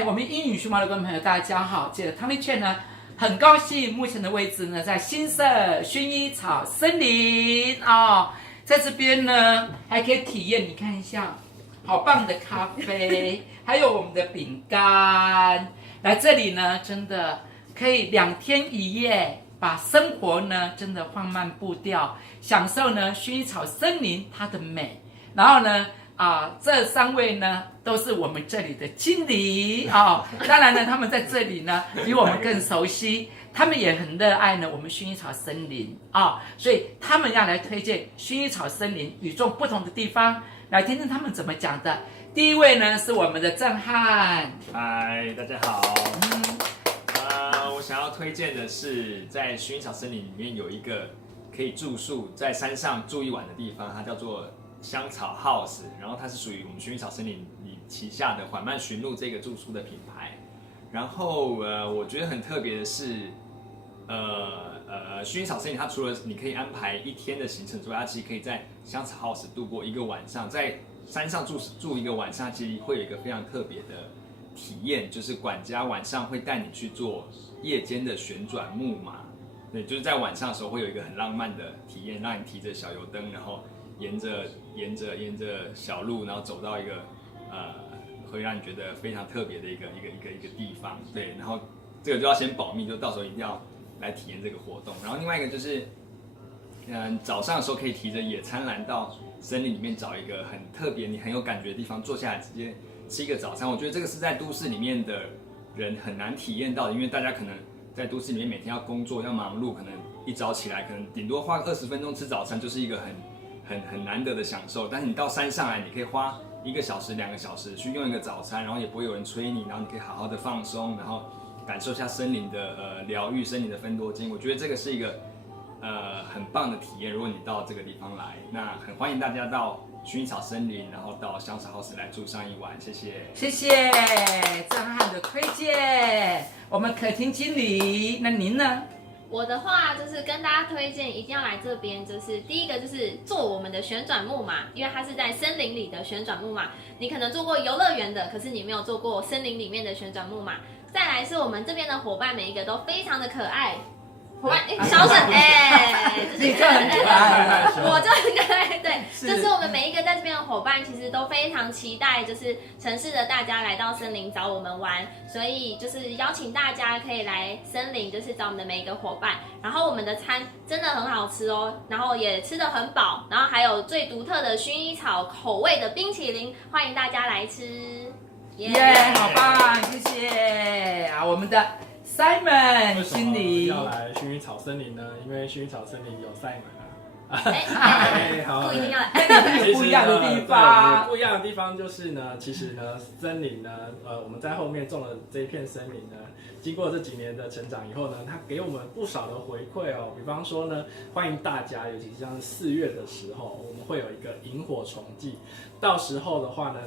嗨，我们英语熊猫的观众朋友，大家好！这个汤丽券呢，很高兴目前的位置呢在新社薰衣草森林哦，在这边呢还可以体验，你看一下，好棒的咖啡，还有我们的饼干。来这里呢，真的可以2天1夜，把生活呢真的放慢步调，享受呢薰衣草森林它的美。然后呢，这3位呢都是我们这里的经理啊、当然呢，他们在这里呢比我们更熟悉，他们也很热爱呢我们薰衣草森林所以他们要来推荐薰衣草森林与众不同的地方，来听听他们怎么讲的。第一位呢是我们的郑汉，嗨，大家好。我想要推荐的是，在薰衣草森林里面有一个可以住宿在山上住1晚的地方，它叫做香草 House， 然后它是属于我们薰衣草森林旗下的缓慢驯鹿这个住宿的品牌。然后我觉得很特别的是，薰衣草森林它除了你可以安排1天的行程之外，它其实可以在香草 House 度过1个晚上，在山上住1个晚上，其实会有一个非常特别的体验，就是管家晚上会带你去做夜间的旋转木马。对，就是在晚上的时候会有一个很浪漫的体验，让你提着小油灯，然后沿着小路，然后走到一个会让你觉得非常特别的一个地方。对，然后这个就要先保密，就到时候一定要来体验这个活动。然后另外一个就是，早上的时候可以提着野餐篮到森林里面找一个很特别、你很有感觉的地方，坐下来直接吃一个早餐。我觉得这个是在都市里面的人很难体验到的，因为大家可能在都市里面每天要工作、要忙碌，可能一早起来可能顶多花20分钟吃早餐，就是一个很难得的享受。但是你到山上来，你可以花1个小时、2个小时去用一个早餐，然后也不会有人催你，然后你可以好好的放松，然后感受一下森林的疗愈、森林的芬多精。我觉得这个是一个很棒的体验。如果你到这个地方来，那很欢迎大家到薰衣草森林，然后到香草 House 来住上1晚。谢谢，谢谢郑汉的推荐。我们可婷经理，那您呢？我的话就是跟大家推荐一定要来这边，就是第一个就是坐我们的旋转木马，因为它是在森林里的旋转木马。你可能坐过游乐园的，可是你没有坐过森林里面的旋转木马。再来是我们这边的伙伴，每一个都非常的可爱。伙伴，小沈，你就很可爱，我就很可爱，对，就是我们每一个在这边的伙伴，其实都非常期待，就是城市的大家来到森林找我们玩，所以就是邀请大家可以来森林，就是找我们的每一个伙伴。然后我们的餐真的很好吃哦，然后也吃得很饱，然后还有最独特的薰衣草口味的冰淇淋，欢迎大家来吃。耶，好棒，谢谢我们的Simon 经理要来薰衣草森林呢？因为薰衣草森林有 Simon 好，不一定要来。不一样的地方，不一样的地方就是呢，其实呢，森林呢，我们在后面种的这一片森林呢，经过这几年的成长以后呢，它给我们不少的回馈哦。比方说呢，欢迎大家，尤其像4月的时候，我们会有一个萤火虫季，到时候的话呢，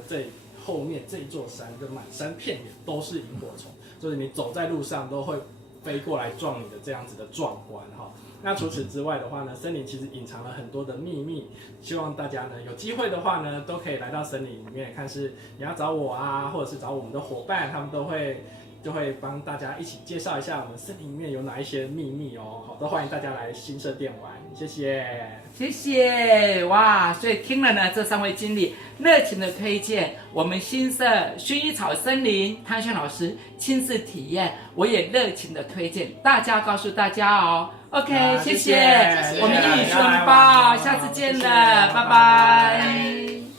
后面这座山就满山遍野都是萤火虫，就是你走在路上都会飞过来撞你的这样子的壮观哈。那除此之外的话呢，森林其实隐藏了很多的秘密，希望大家呢有机会的话呢，都可以来到森林里面，看是你要找我啊，或者是找我们的伙伴，他们就会帮大家一起介绍一下我们森林里面有哪一些秘密哦。好，都欢迎大家来新社店玩，谢谢。谢谢哇！所以听了呢，这3位经理热情的推荐我们新社薰衣草森林，汤轩老师亲自体验，我也热情的推荐大家，告诉大家哦。OK， 谢谢，我们英语书包，下次见了，拜拜。